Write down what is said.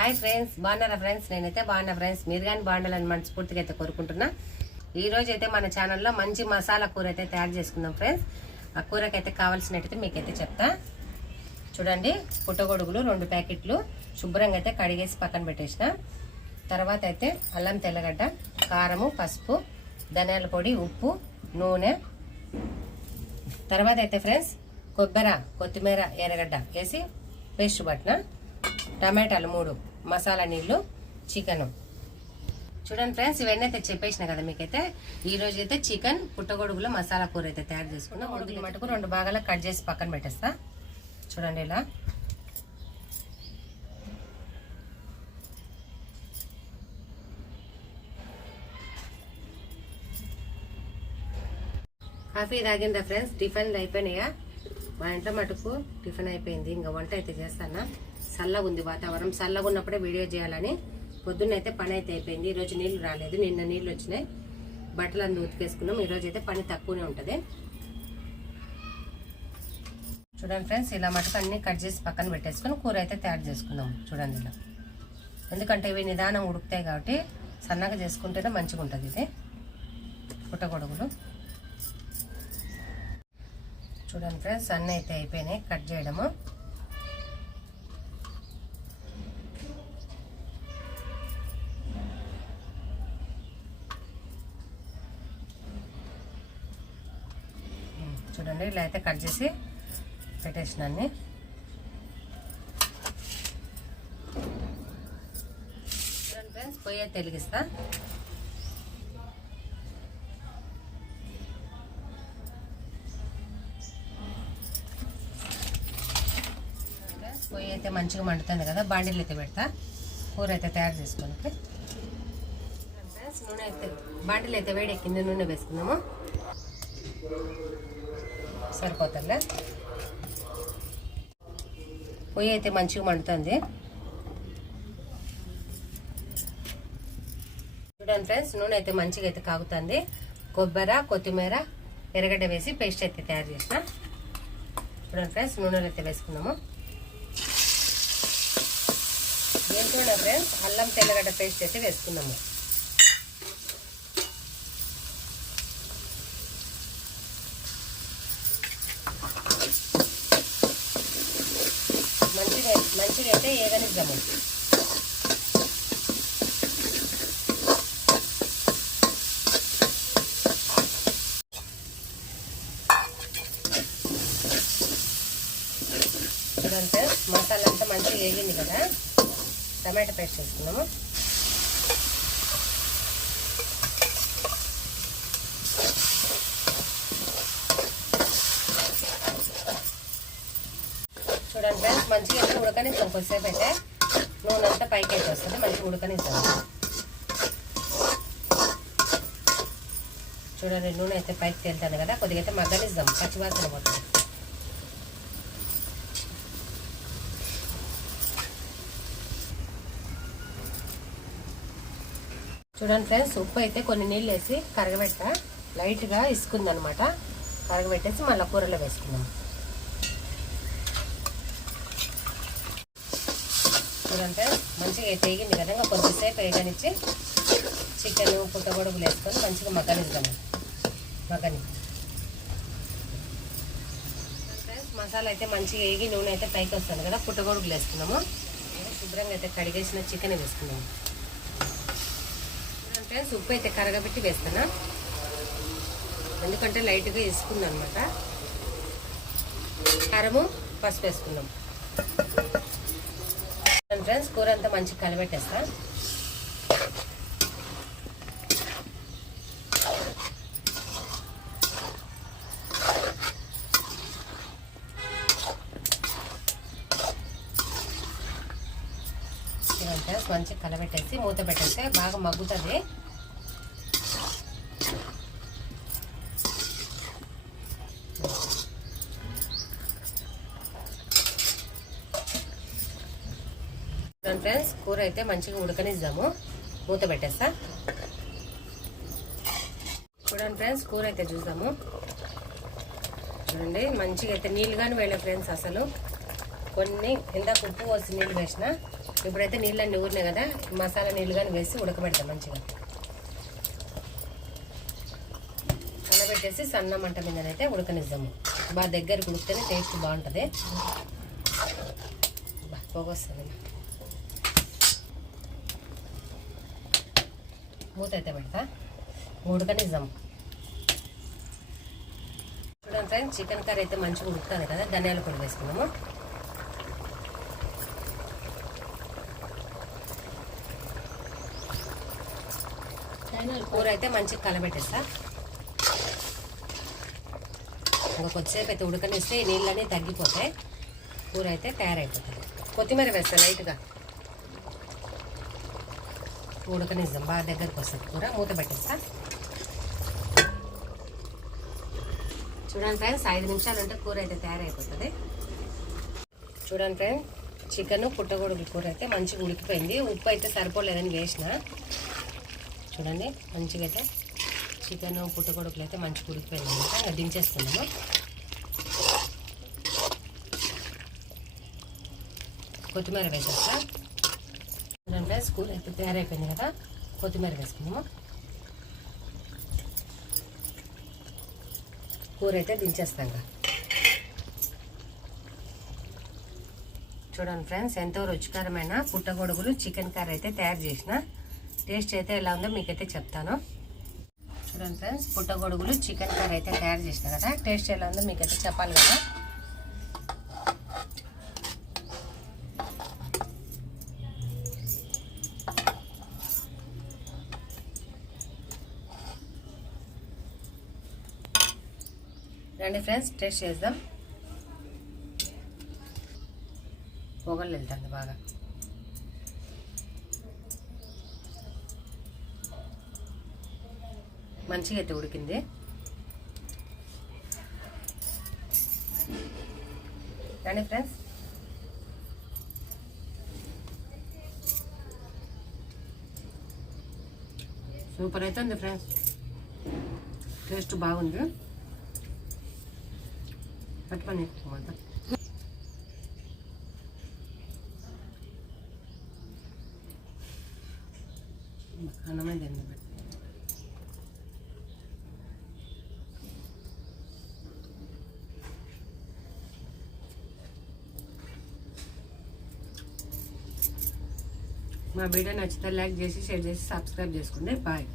Hi friends బాగున్నారా friends? నేనైతే బాగున్నా ఫ్రెండ్స్. మీరు కానీ బాగుండాలని మనస్ఫూర్తిగా అయితే కోరుకుంటున్నా. ఈరోజు అయితే మన ఛానల్లో మంచి మసాలా కూర అయితే తయారు చేసుకుందాం ఫ్రెండ్స్. ఆ కూరకైతే కావాల్సినట్టయితే మీకైతే చెప్తా. చూడండి పుట్టగొడుగులు రెండు ప్యాకెట్లు శుభ్రంగా అయితే కడిగేసి పక్కన పెట్టేసిన. తర్వాత అయితే అల్లం తెల్లగడ్డ కారము పసుపు ధనియాల పొడి ఉప్పు నూనె. తర్వాత అయితే ఫ్రెండ్స్ కొబ్బరి కొత్తిమీర ఎర్రగడ్డ వేసి పేస్ట్ పట్టిన. టమాటాలు మూడు. మసాలా నీళ్ళు చికెన్. చూడండి ఫ్రెండ్స్ ఇవన్నీ అయితే చెప్పేసిన కదా మీకైతే. ఈ రోజు అయితే చికెన్ పుట్టగొడుగులో మసాలా కూర అయితే తయారు చేసుకున్నాం. ఉడుగులు మటుకు రెండు భాగాలు కట్ చేసి పక్కన పెట్టేస్తా. చూడండి ఇలా. కాఫీ తాగిందా ఫ్రెండ్స్? టిఫిన్లు అయిపోయినాయా? మా ఇంట్లో మటుకు టిఫిన్ అయిపోయింది. ఇంకా వంట అయితే చేస్తానా? చల్లగా ఉంది వాతావరణం. చల్లగా ఉన్నప్పుడే వీడియో చేయాలని పొద్దున్న అయితే పని అయితే అయిపోయింది ఈరోజు నీళ్ళు రాలేదు. నిన్న నీళ్ళు వచ్చినాయి. బట్టలు అన్నీ ఉతికేసుకున్నాం. ఈరోజు అయితే పని తక్కువనే ఉంటుంది. చూడండి ఫ్రెండ్స్ ఇలా మటుకు అన్ని కట్ చేసి పక్కన పెట్టేసుకొని కూర అయితే తయారు చేసుకుందాం. చూడండి ఇలా. ఎందుకంటే ఇవి నిదానం ఉడుకుతాయి కాబట్టి సన్నగా చేసుకుంటేనే మంచిగా ఉంటుంది ఇది. పుట్టగొడుగులు. చూడండి ఫ్రెండ్స్ అన్నీ అయితే అయిపోయినాయి. కట్ చేయడము. చూడండి ఇలా అయితే కట్ చేసి పెట్టేసిన అన్ని. చూడండి ఫ్రెండ్స్ పొయ్యి అయితే వెలిగిస్తా. పొయ్యి అయితే మంచిగా మండుతుంది కదా బాండీలు అయితే పెడతా. కూర అయితే తయారు చేసుకుని నూనె అయితే బాండీలు అయితే వేడెక్కింది నూనె వేసుకుందాము. సరిపోతుందిలే. పొయ్యి అయితే మంచిగా మండుతుంది. చూడండి ఫ్రెండ్స్ నూనె అయితే మంచిగా అయితే కాగుతుంది. కొబ్బరి కొత్తిమీర ఎర్రగడ్డ వేసి పేస్ట్ అయితే తయారు చేసిన. చూడండి ఫ్రెండ్స్ నూనెలు అయితే వేసుకున్నాము దీంట్లోనే ఫ్రెండ్స్? అల్లం తెల్లగడ్డ పేస్ట్ అయితే వేసుకున్నాము మంచిగా అయితే ఏగనిద్దాము చూడండి మసాలా అంతా మంచిగా వేగింది కదా. టమాటా పేస్ట్ వేసుకున్నాము చూడండి ఫ్రెండ్స్ మంచిగా అయితే ఉడకనిస్తాం కొద్దిసేపు అయితే. నూనె అంతా పైకి అయితే వస్తుంది మంచిగా ఉడకనిస్తాం చూడండి నూనె అయితే పైకి తేలుతాను కదా కొద్దిగా అయితే మగ్గనిస్తాం పచ్చివాసన పోతుంది. చూడండి ఫ్రెండ్స్ ఉప్పు అయితే కొన్ని నీళ్ళు వేసి కరగబెట్ట లైట్గా ఇసుకుందనమాట. కరగబెట్టేసి మళ్ళీ కూరలో వేసుకున్నాం చూడండి మంచిగా తెగింది కదా ఇంకా కొద్దిసేపు వేయడానికి చికెన్ పుట్టగొడుగులు వేసుకొని మంచిగా మగ్గనిద్దాం. మగ్గని. ఫ్రెండ్స్ మసాలా అయితే మంచిగా వేగి నూనె అయితే పైకి వస్తుంది కదా పుట్టగొడుగులు వేసుకున్నాము. శుభ్రంగా అయితే కడిగేసిన చికెన్ వేసుకున్నాము. ఫ్రెండ్స్ ఉప్పు అయితే కరగబెట్టి వేస్తున్నా. ఎందుకంటే లైట్గా వేసుకుంది అనమాట కారము పసుపు వేసుకున్నాం. ఫ్రెండ్స్ కూర అంతా మంచిగా కలబెట్టేస్తా. ఫ్రెండ్స్ మంచిగా కలబెట్టేసి మూత పెట్టేస్తే బాగా మగ్గుతుంది. ఫ్రెండ్స్ కూర అయితే మంచిగా ఉడకనిద్దాము. మూత పెట్టేస్తా. చూడండి ఫ్రెండ్స్ కూర అయితే చూద్దాము. చూడండి మంచిగా అయితే నీళ్ళు కానీ వెళ్ళే ఫ్రెండ్స్ అసలు. కొన్ని ఇందాక ఉప్పు పోసి నీళ్ళు వేసిన ఇప్పుడైతే నీళ్ళన్నీ ఊరినాయి కదా మసాలా నీళ్ళు కానీ వేసి ఉడకబెడతాం మంచిగా. కలబెట్టేసి సన్న మంట మీదనైతే ఉడకనిద్దాము. బాగా దగ్గరికి ఉడికితేనే టేస్ట్ బాగుంటుంది. బా, పొగొస్తుంది మూత అయితే పెడతా. ఉడకనిద్దాము చూడండి ఫ్రెండ్స్ చికెన్ కర్రీ అయితే మంచిగా ఉడుకుతుంది కదా ధనియాల పొడి వేసుకున్నాము కూర అయితే మంచిగా కలబెట్టేస్తా. ఇంకా కొద్దిసేపు అయితే ఉడకనిస్తే నీళ్ళన్నీ తగ్గిపోతాయి. కూర అయితే తయారైపోతుంది. కొత్తిమీర వేస్తా లైట్గా. ఉడకనిద్దాం బాగా దగ్గరకు వస్తుంది కూర మూత పెట్టేస్తా. చూడండి ఫ్రెండ్స్ ఐదు నిమిషాలు అంటే కూర అయితే తయారైపోతుంది. చూడండి ఫ్రెండ్స్ చికెన్ పుట్టగొడుగుల కూర అయితే మంచిగా ఉడికిపోయింది. ఉప్పు అయితే సరిపోలేదని వేసిన. చూడండి మంచిగా అయితే చికెన్ పుట్టగొడుగులు అయితే మంచిగా ఉడికిపోయింది అనమాట ఇంకా దించేసుకున్నాము కొత్తిమీర వేసేస్తా. ఫ్రెండ్స్ కూర అయితే తయారైపోయింది కదా. కొత్తిమీర వేసుకున్నాము కూర అయితే దించేస్తాం చూడండి ఫ్రెండ్స్ ఎంతో రుచికరమైన పుట్టగొడుగులు చికెన్ కర్రీ అయితే తయారు చేసిన. టేస్ట్ అయితే ఎలా ఉందో మీకైతే చెప్తాను. చూడండి ఫ్రెండ్స్ పుట్టగొడుగులు చికెన్ కర్రీ అయితే తయారు చేసిన కదా. టేస్ట్ ఎలా ఉందో మీకైతే చెప్పాలి కదా. రండి ఫ్రెండ్స్ టేస్ట్ చేద్దాం. పొగలు వెళ్తుంది బాగా. మంచిగా అయితే ఉడికింది. రండి ఫ్రెండ్స్. సూపర్ అయితే ఉంది ఫ్రెండ్స్. టేస్ట్ బాగుంది. పట్టుకొని మొత్తం అన్నమే తింది మా బిడ్డ నచ్చితే లైక్ చేసి షేర్ చేసి సబ్స్క్రైబ్ చేసుకుంటే బాయ్.